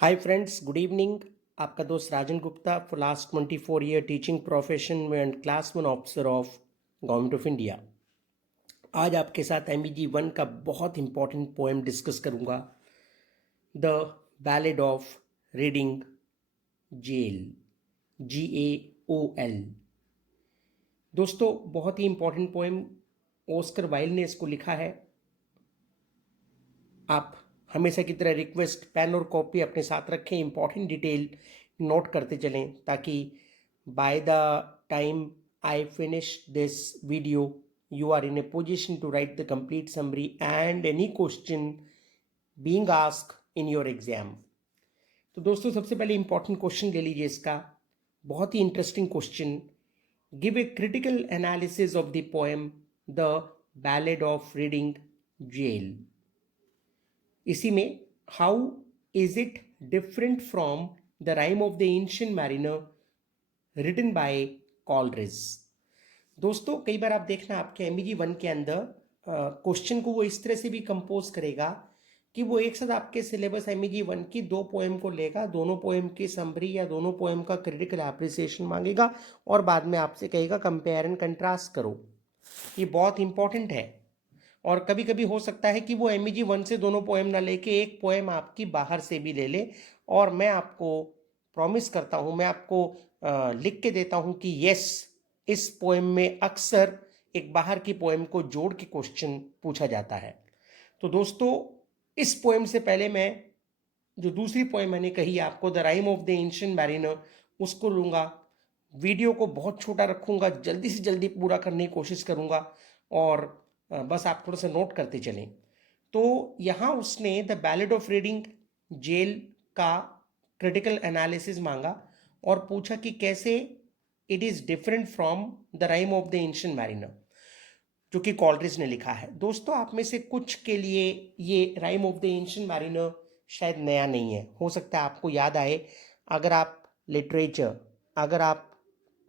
Hi friends, good evening. आपका दोस्त Rajan Gupta for last 24 year teaching profession में and class 1 officer of government of India. आज आपके साथ MEG 1 का बहुत इंपॉर्टेंट पोएम डिस्कस करूंगा, the ballad of Reading jail, GAOL। दोस्तों, बहुत ही इंपॉर्टेंट पोएम, ऑस्कर वाइल्ड ने इसको लिखा है। आप हमेशा की तरह रिक्वेस्ट पेन और कॉपी अपने साथ रखें, इंपॉर्टेंट डिटेल नोट करते चलें ताकि by the time I finish this video you are in a position to write the complete summary and any question being asked in your exam. तो दोस्तों, सबसे पहले इंपॉर्टेंट क्वेश्चन ले लीजिए इसका, बहुत ही interesting question. Give a critical analysis of the poem the ballad of Reading jail. इसी में how is it different from the rime of the ancient mariner written by Coleridge. दोस्तों, कई बार आप देखना आपके MEG 1 के अंदर क्वेश्चन को वो इस तरह से भी कंपोज करेगा कि वो एक साथ आपके सिलेबस MEG 1 की दो पोएम को लेगा, दोनों पोएम की समरी या दोनों पोएम का क्रिटिकल एप्रिसिएशन मांगेगा और बाद में आपसे कहेगा कंपेयर एंड कंट्रास्ट करो। ये बहुत इंपॉर्टेंट है। और कभी कभी हो सकता है कि वो MEG 1 से दोनों पोएम ना लेके एक पोएम आपकी बाहर से भी ले ले, और मैं आपको प्रॉमिस करता हूँ, मैं आपको लिख के देता हूँ कि यस, इस पोएम में अक्सर एक बाहर की पोएम को जोड़ के क्वेश्चन पूछा जाता है। तो दोस्तों, इस पोएम से पहले मैं जो दूसरी पोएम मैंने कही आपको, the rime of the ancient mariner, उसको लूँगा। वीडियो को बहुत छोटा रखूँगा, जल्दी से जल्दी पूरा करने की कोशिश करूँगा और बस आप थोड़ा सा नोट करते चलें। तो यहाँ उसने the ballad of Reading Gaol का क्रिटिकल एनालिसिस मांगा और पूछा कि कैसे it is different from the rime of the ancient mariner, जो कि कॉलरिज ने लिखा है। दोस्तों, आप में से कुछ के लिए ये rhyme of the ancient mariner शायद नया नहीं है, हो सकता है आपको याद आए। अगर आप लिटरेचर, अगर आप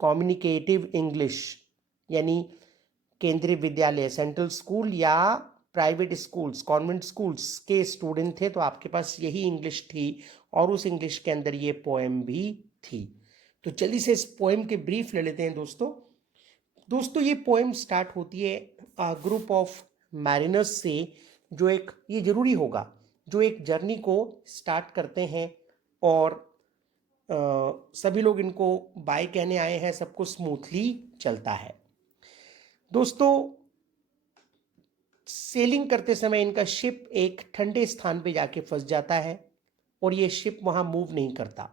कम्युनिकेटिव इंग्लिश यानी केंद्रीय विद्यालय, सेंट्रल स्कूल या प्राइवेट स्कूल्स, कॉन्वेंट स्कूल्स के स्टूडेंट थे, तो आपके पास यही इंग्लिश थी और उस इंग्लिश के अंदर ये पोएम भी थी। तो जल्दी से इस पोएम के ब्रीफ ले लेते हैं दोस्तों, ये पोएम स्टार्ट होती है ग्रुप ऑफ मैरिनर्स से, जो एक, ये जरूरी होगा, जो एक जर्नी को स्टार्ट करते हैं और सभी लोग इनको बाय कहने आए हैं, सबको स्मूथली चलता है। दोस्तों, सेलिंग करते समय इनका शिप एक ठंडे स्थान पे जाके फंस जाता है और ये शिप वहाँ मूव नहीं करता।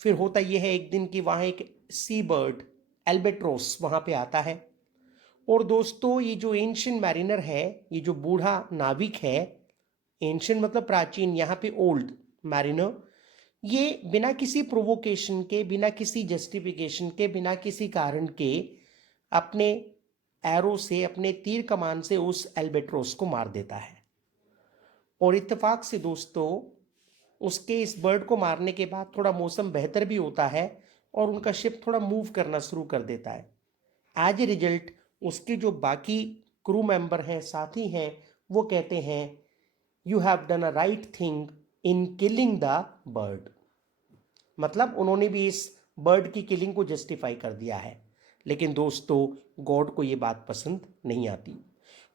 फिर होता यह है एक दिन कि वहाँ एक सी बर्ड एल्बेट्रोस वहाँ पे आता है। और दोस्तों, ये जो एंशिएंट मैरिनर है, ये जो बूढ़ा नाविक है, एंशिएंट मतलब प्राचीन, यहाँ पे ओल्ड मैरिनर, ये बिना किसी प्रोवोकेशन के, बिना किसी जस्टिफिकेशन के, बिना किसी कारण के अपने एरो से, अपने तीर कमान से उस एल्बेट्रोस को मार देता है। और इत्तेफाक से दोस्तों, उसके इस बर्ड को मारने के बाद थोड़ा मौसम बेहतर भी होता है और उनका शिप थोड़ा मूव करना शुरू कर देता है। एज ए रिजल्ट उसके जो बाकी क्रू मेंबर हैं, साथी हैं, वो कहते हैं you have done a right thing in killing the bird. मतलब उन्होंने भी इस बर्ड की किलिंग को जस्टिफाई कर दिया है। लेकिन दोस्तों, गॉड को ये बात पसंद नहीं आती।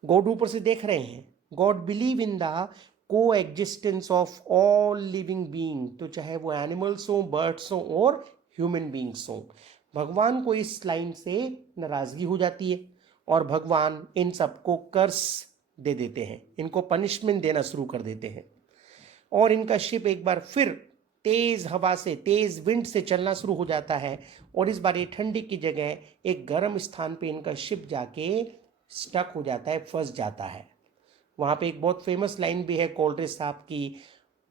गॉड ऊपर से देख रहे हैं। गॉड बिलीव इन द को existence of all living being, तो चाहे वो एनिमल्स हो, बर्ड्स हो और ह्यूमन बीइंग्स हो। भगवान को इस लाइन से नाराजगी हो जाती है और भगवान इन सबको कर्स दे देते हैं, इनको पनिशमेंट देना शुरू कर देते हैं और इनका शिप एक बार फिर तेज हवा से, तेज विंड से चलना शुरू हो जाता है और इस बार ये ठंडी की जगह एक गर्म स्थान पे इनका शिप जाके स्टक हो जाता है, फंस जाता है। वहाँ पे एक बहुत फेमस लाइन भी है कॉलरिज साहब की,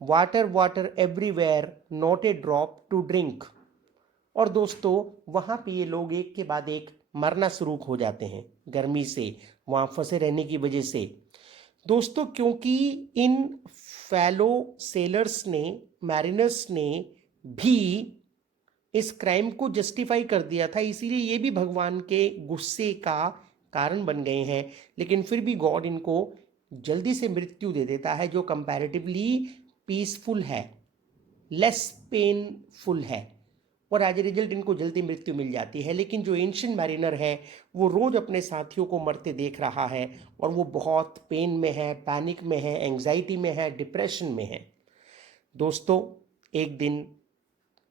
water water everywhere not a drop to drink. और दोस्तों, वहाँ पे ये लोग एक के बाद एक मरना शुरू हो जाते हैं गर्मी से, वहाँ फंसे रहने की वजह से। दोस्तों, क्योंकि इन फेलो सेलर्स ने, मैरिनर्स ने भी इस क्राइम को जस्टिफाई कर दिया था, इसीलिए ये भी भगवान के गुस्से का कारण बन गए हैं। लेकिन फिर भी गॉड इनको जल्दी से मृत्यु दे देता है, जो कंपैरेटिवली पीसफुल है। लेस पेनफुल है और एज ए रिजल्ट इनको जल्दी मृत्यु मिल जाती है। लेकिन जो एंशिएंट मैरिनर है वो रोज अपने साथियों को मरते देख रहा है और वो बहुत पेन में है, पैनिक में है, एंजाइटी में है, डिप्रेशन में है। दोस्तों, एक दिन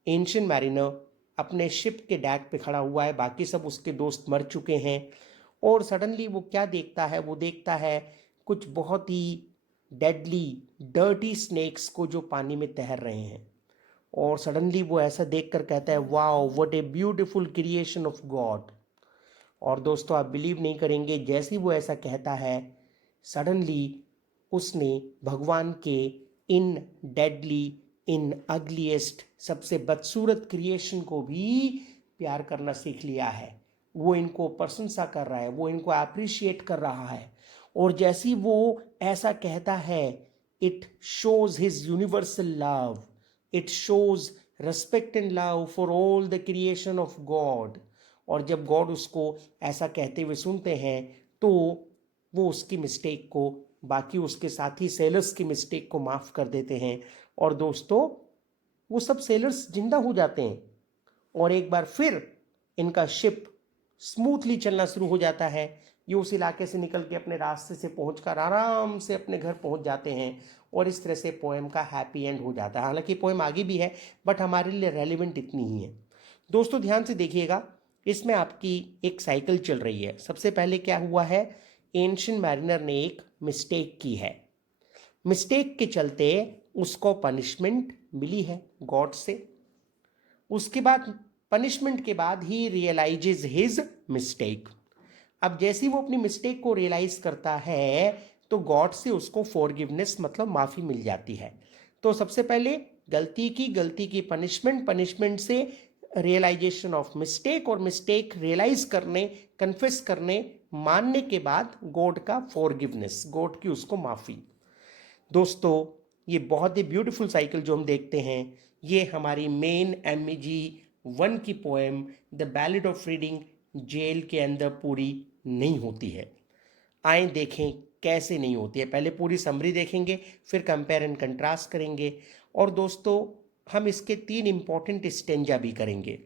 एंशिएंट मैरिनर अपने शिप के डैक पे खड़ा हुआ है, बाकी सब उसके दोस्त मर चुके हैं और सडनली वो क्या देखता है, वो देखता है कुछ बहुत ही डेडली डर्टी स्नेक्स को जो पानी में तैर रहे हैं। और सडनली वो ऐसा देखकर कहता है, wow what a beautiful creation of God. और दोस्तों, आप बिलीव नहीं करेंगे, जैसे ही वो ऐसा कहता है सडनली उसने भगवान के इन डेडली, इन अगलीस्ट, सबसे बदसूरत क्रिएशन को भी प्यार करना सीख लिया है। वो इनको प्रशंसा कर रहा है, वो इनको अप्रिशिएट कर रहा है। और जैसी वो ऐसा कहता है, it shows his universal love, it shows respect and love for all the creation of God. और जब गॉड उसको ऐसा कहते हुए सुनते हैं तो वो उसकी मिस्टेक को, बाकी उसके साथी सेलर्स की मिस्टेक को माफ़ कर देते हैं। और दोस्तों, वो सब सेलर्स जिंदा हो जाते हैं और एक बार फिर इनका शिप स्मूथली चलना शुरू हो जाता है। ये उस इलाके से निकल के अपने रास्ते से पहुंचकर आराम से अपने घर पहुंच जाते हैं और इस तरह से पोएम का हैप्पी एंड हो जाता है। हालांकि पोएम आगे भी है बट हमारे लिए रेलिवेंट इतनी ही है। दोस्तों, ध्यान से देखिएगा, इसमें आपकी एक साइकिल चल रही है। सबसे पहले क्या हुआ है, एंशिएंट मैरिनर ने एक मिस्टेक की है, मिस्टेक के चलते उसको पनिशमेंट मिली है गॉड से। उसके बाद पनिशमेंट के बाद ही रियलाइजेज हिज मिस्टेक। अब जैसे ही वो अपनी मिस्टेक को रियलाइज करता है तो गॉड से उसको फॉरगिवनेस मतलब माफी मिल जाती है। तो सबसे पहले गलती की पनिशमेंट, पनिशमेंट से रियलाइजेशन ऑफ मिस्टेक और मिस्टेक रियलाइज करने, कन्फेस करने, मानने के बाद गॉड का फॉरगिवनेस, गॉड की उसको माफी। दोस्तों, ये बहुत ही ब्यूटीफुल साइकिल जो हम देखते हैं, ये हमारी मेन MEG 1 की poem the ballad of Reading Gaol के अंदर पूरी नहीं होती है। आए देखें कैसे नहीं होती है। पहले पूरी समरी देखेंगे, फिर कंपेयर एंड कंट्रास्ट करेंगे। और दोस्तों, हम इसके 3 इंपॉर्टेंट स्टेंजा भी करेंगे।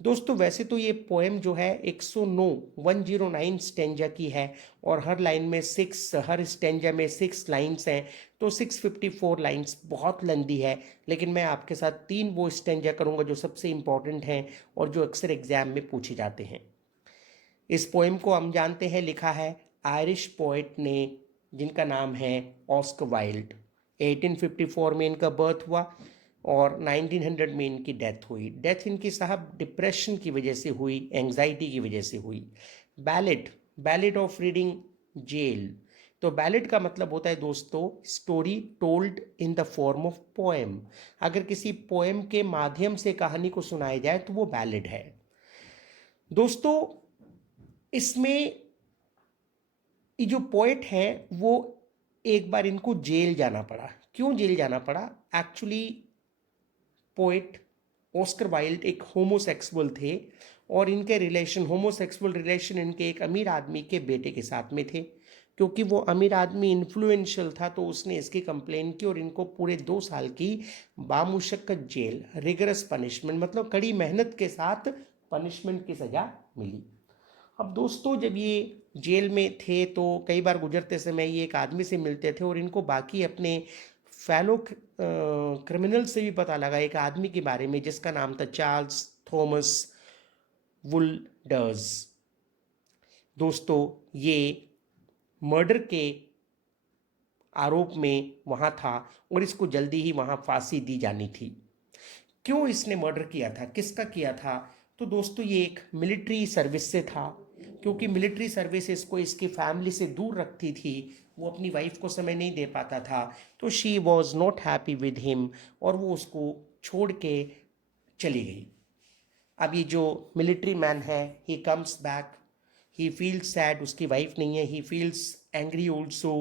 दोस्तों, वैसे तो ये पोएम जो है 109 स्टेंजा की है और हर लाइन में 6, हर स्टेंजा में 6 लाइन्स हैं, तो 654 लाइन्स बहुत लंबी है। लेकिन मैं आपके साथ 3 वो स्टेंजा करूंगा जो सबसे इंपॉर्टेंट हैं और जो अक्सर एग्जाम में पूछे जाते हैं। इस पोएम को हम जानते हैं लिखा है आयरिश पोएट ने, जिनका नाम है ऑस्कर वाइल्ड। 1854 में इनका बर्थ हुआ और 1900 में इनकी डेथ हुई। डेथ इनकी साहब डिप्रेशन की वजह से हुई, एंजाइटी की वजह से हुई। Ballad, ballad of Reading Gaol. तो बैलेड का मतलब होता है दोस्तों story told in the form of poem. अगर किसी पोएम के माध्यम से कहानी को सुनाया जाए तो वो बैलेड है। दोस्तों, इसमें ये जो पोएट हैं वो एक बार इनको जेल जाना पड़ा। क्यों जेल जाना पड़ा? एक्चुअली पोएट ऑस्कर वाइल्ड एक होमोसेक्सुअल थे और इनके रिलेशन, होमोसेक्सुअल रिलेशन इनके एक अमीर आदमी के बेटे के साथ में थे। क्योंकि वो अमीर आदमी इन्फ्लुएंशियल था तो उसने इसकी कंप्लेन की और इनको पूरे 2 साल की बामुशक्कत जेल, रिगरस पनिशमेंट मतलब कड़ी मेहनत के साथ पनिशमेंट की सज़ा मिली। अब दोस्तों, जब ये जेल में थे तो कई बार गुजरते समय ये एक आदमी से मिलते थे और इनको बाकी अपने फेलो क्रिमिनल से भी पता लगा, एक आदमी के बारे में जिसका नाम था चार्ल्स थॉमस वुल्डर्स। दोस्तों, ये मर्डर के आरोप में वहाँ था और इसको जल्दी ही वहाँ फांसी दी जानी थी। क्यों इसने मर्डर किया था, किसका किया था? तो दोस्तों, ये एक मिलिट्री सर्विस से था। क्योंकि मिलिट्री सर्विस इसको इसकी फैमिली से दूर रखती थी, वो अपनी वाइफ को समय नहीं दे पाता था, तो she was not happy with him और वो उसको छोड़ के चली गई। अब ये जो मिलिट्री मैन है, he comes back, he feels sad, उसकी वाइफ नहीं है, ही फील्स एंग्री ऑल्सो।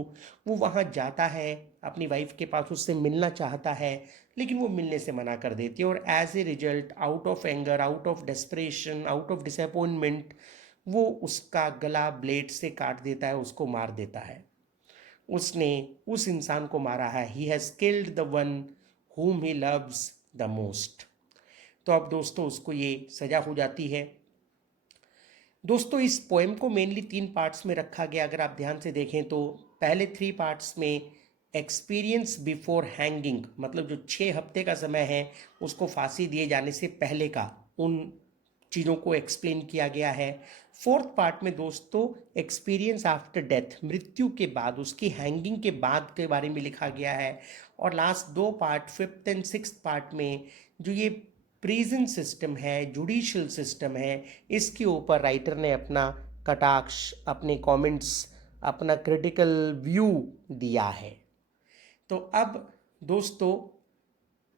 वो वहाँ जाता है अपनी वाइफ के पास, उससे मिलना चाहता है लेकिन वो मिलने से मना कर देती है और as a result, out of anger, out of desperation, out of disappointment, वो उसका गला ब्लेड से काट देता है, उसको मार देता है। उसने उस इंसान को मारा है, he has killed the one whom he loves the most. तो अब दोस्तों उसको ये सज़ा हो जाती है। दोस्तों इस पोएम को मेनली 3 पार्ट्स में रखा गया। अगर आप ध्यान से देखें तो पहले 3 पार्ट्स में एक्सपीरियंस बिफोर हैंगिंग, मतलब जो 6 हफ्ते का समय है उसको फांसी दिए जाने से पहले का, उन चीज़ों को एक्सप्लेन किया गया है। 4th पार्ट में दोस्तों एक्सपीरियंस आफ्टर डेथ, मृत्यु के बाद, उसकी हैंगिंग के बाद के बारे में लिखा गया है। और last 2 part 5th and 6th part में जो ये प्रिजन सिस्टम है, जुडिशियल सिस्टम है, इसके ऊपर राइटर ने अपना कटाक्ष, अपने कमेंट्स, अपना क्रिटिकल व्यू दिया है। तो अब दोस्तों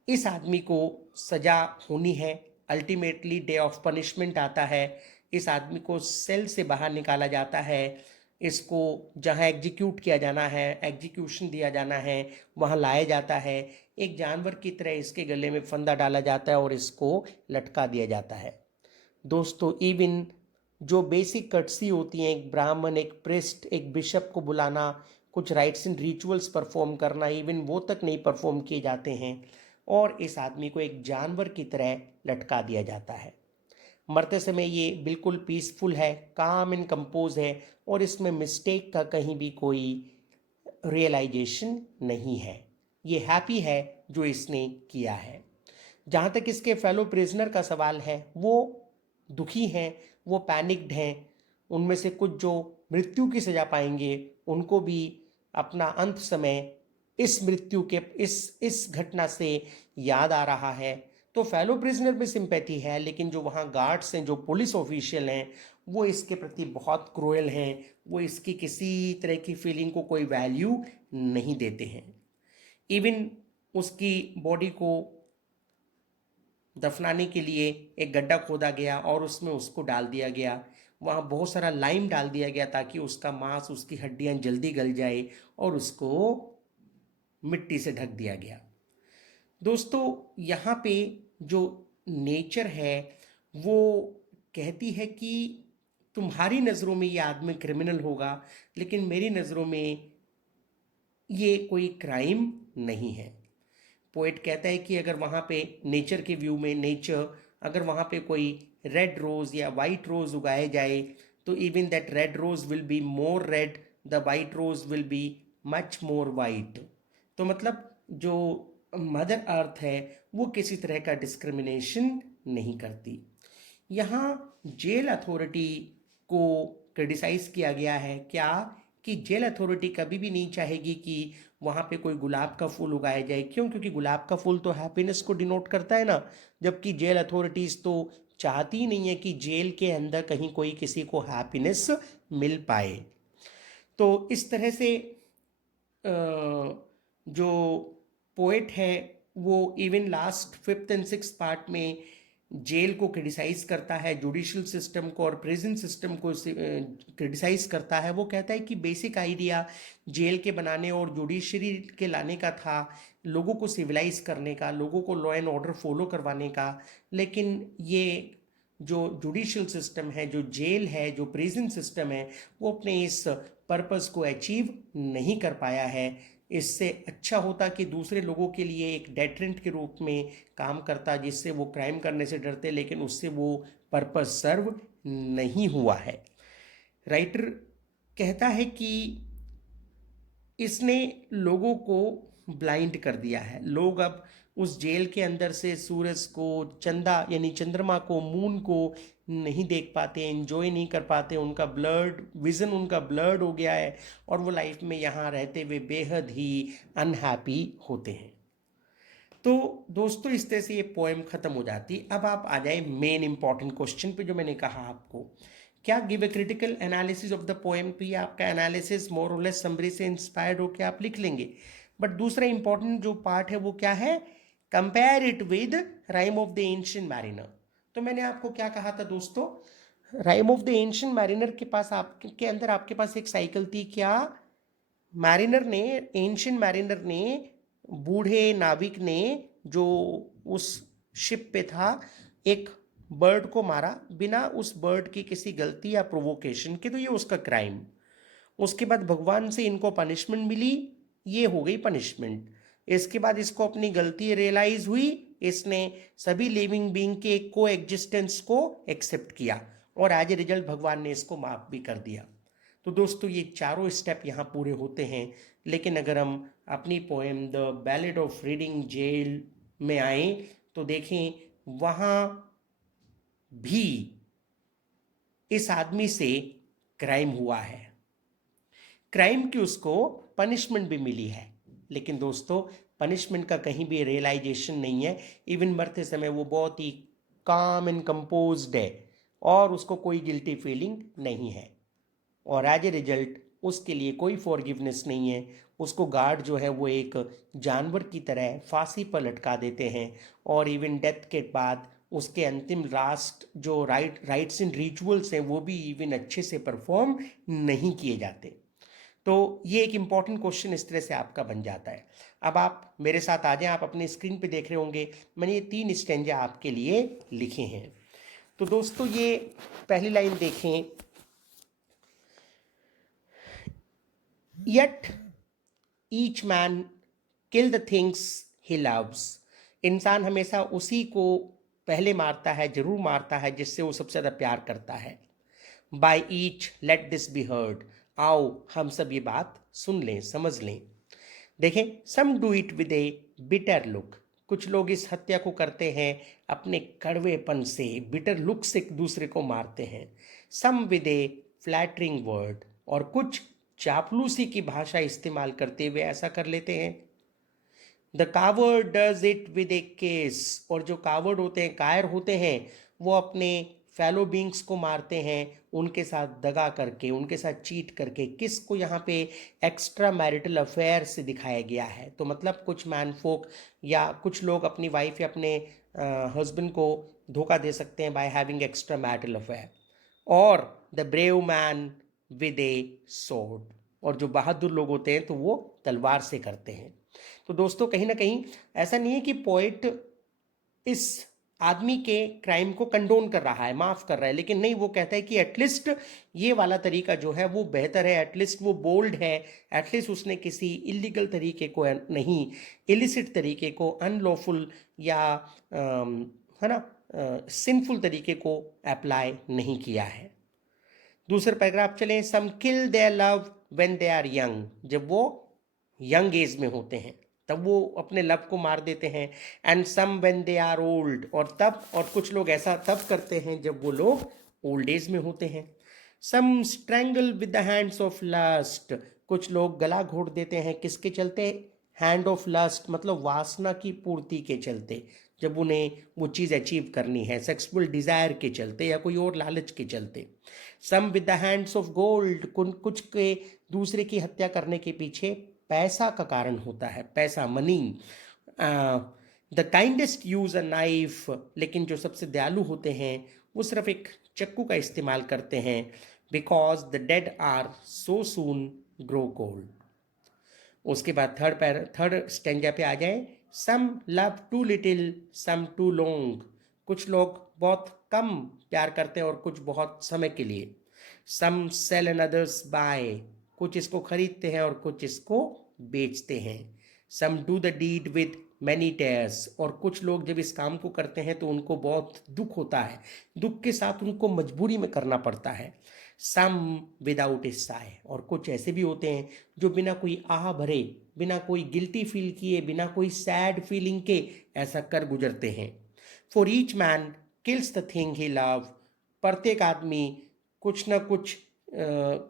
इस आदमी को सज़ा होनी है। अल्टीमेटली डे ऑफ पनिशमेंट आता है। इस आदमी को सेल से बाहर निकाला जाता है। इसको जहाँ एग्जीक्यूट किया जाना है, एग्जीक्यूशन दिया जाना है, वहाँ लाया जाता है। एक जानवर की तरह इसके गले में फंदा डाला जाता है और इसको लटका दिया जाता है। दोस्तों इवन जो बेसिक कटसी होती हैं, एक ब्राह्मण, एक प्रिस्ट, एक बिशप को बुलाना, कुछ राइट्स एंड रिचुअल्स परफॉर्म करना, इवन वो तक नहीं परफॉर्म किए जाते हैं और इस आदमी को एक जानवर की तरह लटका दिया जाता है। मरते समय ये बिल्कुल पीसफुल है, काम एंड कंपोज है और इसमें मिस्टेक का कहीं भी कोई रियलाइजेशन नहीं है। ये हैप्पी है जो इसने किया है। जहाँ तक इसके फेलो प्रिजनर का सवाल है, वो दुखी हैं, वो पैनिक्ड हैं। उनमें से कुछ जो मृत्यु की सज़ा पाएंगे उनको भी अपना अंत समय इस मृत्यु के इस घटना से याद आ रहा है। तो फेलो प्रिजनर में सिंपैथी है, लेकिन जो वहाँ गार्ड्स हैं, जो पुलिस ऑफिशियल हैं, वो इसके प्रति बहुत क्रूएल हैं। वो इसकी किसी तरह की फीलिंग को कोई वैल्यू नहीं देते हैं। इवन उसकी बॉडी को दफनाने के लिए एक गड्ढा खोदा गया और उसमें उसको डाल दिया गया। वहाँ बहुत सारा लाइम डाल दिया गया ताकि उसका मांस, उसकी हड्डियाँ जल्दी गल जाए और उसको मिट्टी से ढक दिया गया। दोस्तों यहाँ पे जो नेचर है वो कहती है कि तुम्हारी नज़रों में ये आदमी क्रिमिनल होगा, लेकिन मेरी नज़रों में ये कोई क्राइम नहीं है। पोएट कहता है कि अगर वहाँ पे नेचर के व्यू में, अगर वहाँ पे कोई रेड रोज़ या वाइट रोज़ उगाए जाए तो even that red rose will be more red, the white rose will be much more white. तो मतलब जो मदर अर्थ है वो किसी तरह का डिस्क्रिमिनेशन नहीं करती। यहाँ जेल अथॉरिटी को क्रिटिसाइज किया गया है क्या, कि जेल अथॉरिटी कभी भी नहीं चाहेगी कि वहाँ पे कोई गुलाब का फूल उगाया जाए। क्यों? क्योंकि गुलाब का फूल तो हैप्पीनेस को डिनोट करता है ना, जबकि जेल अथॉरिटीज़ तो चाहती ही नहीं है कि जेल के अंदर कहीं कोई किसी को हैप्पीनेस मिल पाए। तो इस तरह से जो पोएट है वो even last 5th and 6th part में जेल को क्रिटिसाइज करता है, जुडिशियल सिस्टम को और प्रिजन सिस्टम को क्रिटिसाइज करता है। वो कहता है कि बेसिक आइडिया जेल के बनाने और जुडिशरी के लाने का था, लोगों को सिविलाइज करने का, लोगों को लॉ एंड ऑर्डर फॉलो करवाने का, लेकिन ये जो जुडिशियल सिस्टम है, जो जेल है, जो प्रिजन सिस्टम है, वो अपने इस पर्पस को अचीव नहीं कर पाया है। इससे अच्छा होता कि दूसरे लोगों के लिए एक डेटरेंट के रूप में काम करता, जिससे वो क्राइम करने से डरते, लेकिन उससे वो पर्पस सर्व नहीं हुआ है। राइटर कहता है कि इसने लोगों को ब्लाइंड कर दिया है। लोग अब उस जेल के अंदर से सूरज को, चंदा यानी चंद्रमा को, मून को नहीं देख पाते, एंजॉय नहीं कर पाते। उनका ब्लर्ड विजन, उनका ब्लर्ड हो गया है और वो लाइफ में यहाँ रहते हुए बेहद ही अनहैप्पी होते हैं। तो दोस्तों इस तरह से ये पोएम खत्म हो जाती। अब आप आ जाए मेन इंपॉर्टेंट क्वेश्चन पे, जो मैंने कहा आपको, क्या give a critical analysis of the poem. तो ये आपका एनालिसिस मोर और लेस समरी से इंस्पायर्ड होकर आप लिख लेंगे। बट दूसरा इंपॉर्टेंट जो पार्ट है वो क्या है, compare it with rhyme of the ancient mariner. तो मैंने आपको क्या कहा था दोस्तों, rhyme of the ancient mariner के पास, आपके अंदर आपके पास एक साइकिल थी। क्या मैरिनर ने, एंशिएंट मैरिनर ने, बूढ़े नाविक ने, जो उस शिप पे था, एक बर्ड को मारा बिना उस बर्ड की किसी गलती या प्रोवोकेशन के, तो ये उसका क्राइम। उसके बाद भगवान से इनको पनिशमेंट मिली, ये हो गई पनिशमेंट। इसके बाद इसको अपनी गलती रियलाइज हुई, इसने सभी लिविंग बीइंग के को एग्जिस्टेंस को एक्सेप्ट किया और एज ए रिजल्ट भगवान ने इसको माफ भी कर दिया। तो दोस्तों ये चारों स्टेप यहाँ पूरे होते हैं। लेकिन अगर हम अपनी poem the ballad of Reading Gaol में आए तो देखें वहाँ भी इस आदमी से क्राइम हुआ है, क्राइम की उसको पनिशमेंट भी मिली है। लेकिन दोस्तों पनिशमेंट का कहीं भी रियलाइजेशन नहीं है। इवन मरते समय वो बहुत ही काम एंड कंपोज्ड है और उसको कोई गिल्टी फीलिंग नहीं है और एज ए रिजल्ट उसके लिए कोई फॉरगिवनेस नहीं है। उसको गार्ड जो है वो एक जानवर की तरह फांसी पर लटका देते हैं और इवन डेथ के बाद उसके अंतिम लास्ट जो राइट्स एंड रिचुअल्स हैं वो भी इवन अच्छे से परफॉर्म नहीं किए जाते। तो ये एक इम्पॉर्टेंट क्वेश्चन इस तरह से आपका बन जाता है। अब आप मेरे साथ आ जाएं, आप अपने स्क्रीन पे देख रहे होंगे मैंने ये 3 स्टेंजा आपके लिए लिखे हैं। तो दोस्तों ये पहली लाइन देखें, Yet each man kill the things he loves. इंसान हमेशा उसी को पहले मारता है, जरूर मारता है जिससे वो सबसे ज़्यादा प्यार करता है। By each let this be heard. आओ हम सब ये बात सुन लें, समझ लें। देखें, some do it with a bitter look. कुछ लोग इस हत्या को करते हैं अपने कड़वेपन से, बिटर लुक से एक दूसरे को मारते हैं। Some with a flattering word. और कुछ चापलूसी की भाषा इस्तेमाल करते हुए ऐसा कर लेते हैं। The coward does it with A case. और जो कावर्ड होते हैं, कायर होते हैं, वो अपने फेलो बींग्स को मारते हैं उनके साथ दगा करके, उनके साथ चीट करके। किस को यहाँ पे एक्स्ट्रा मैरिटल अफेयर से दिखाया गया है। तो मतलब कुछ मैन फोक या कुछ लोग अपनी वाइफ या अपने हस्बैंड को धोखा दे सकते हैं by having extra marital affair. और the brave man with a sword. और जो बहादुर लोग होते हैं तो वो तलवार से करते हैं। तो दोस्तों कहीं ना कहीं ऐसा नहीं है कि पोएट इस आदमी के क्राइम को कंडोन कर रहा है, माफ कर रहा है, लेकिन नहीं, वो कहता है कि एटलीस्ट ये वाला तरीका जो है वो बेहतर है, एटलीस्ट वो बोल्ड है, एटलीस्ट उसने किसी इलीगल तरीके को नहीं, इलिसिट तरीके को, अनलॉफुल या है ना सिंफुल तरीके को अप्लाई नहीं किया है। दूसरा पैराग्राफ चलें, some kill their love when they are young. जब वो यंग एज में होते हैं तब वो अपने लव को मार देते हैं। And some when they are old. और कुछ लोग ऐसा तब करते हैं जब वो लोग ओल्ड एज में होते हैं। Some strangle with the hands of lust. कुछ लोग गला घोट देते हैं किसके चलते, हैंड ऑफ लस्ट मतलब वासना की पूर्ति के चलते, जब उन्हें वो चीज़ अचीव करनी है, सेक्सुअल डिज़ायर के चलते या कोई और लालच के चलते। Some with the hands of gold. कुछ के दूसरे की हत्या करने के पीछे पैसा का कारण होता है, पैसा, money. The kindest use a knife. लेकिन जो सबसे दयालु होते हैं वो सिर्फ एक चक्कू का इस्तेमाल करते हैं। Because the dead are so soon grow cold. उसके बाद थर्ड स्टेंजा पे आ जाए, some love too little some too long. कुछ लोग बहुत कम प्यार करते हैं और कुछ बहुत समय के लिए। Some sell and others buy. कुछ इसको खरीदते हैं और कुछ इसको बेचते हैं। Some do the deed with many tears. और कुछ लोग जब इस काम को करते हैं तो उनको बहुत दुख होता है, दुख के साथ उनको मजबूरी में करना पड़ता है। सम विदाउट ए साय। और कुछ ऐसे भी होते हैं जो बिना कोई आह भरे, बिना कोई गिल्टी फील किए, बिना कोई सैड फीलिंग के ऐसा कर गुजरते हैं। For each man kills the thing he love. प्रत्येक आदमी कुछ ना कुछ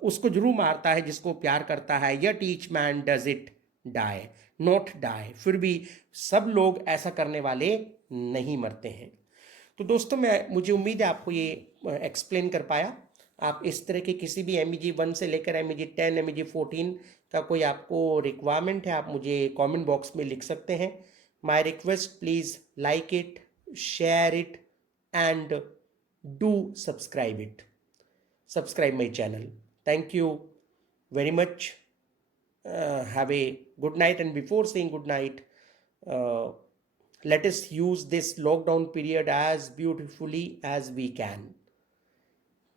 उसको जरूर मारता है जिसको प्यार करता है। Yet each man does it die not die. फिर भी सब लोग ऐसा करने वाले नहीं मरते हैं। तो दोस्तों मुझे उम्मीद है आपको ये एक्सप्लेन कर पाया। आप इस तरह के किसी भी MEG 1 से लेकर MEG 10, MEG 14 का कोई आपको रिक्वायरमेंट है, आप मुझे कमेंट बॉक्स में लिख सकते हैं। My request, please like it, share it, and do subscribe my channel. Thank you very much. Have a good night, and before saying good night, let us use this lockdown period as beautifully as we can.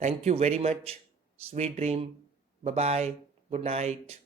Thank you very much. Sweet dream. Bye bye. Good night.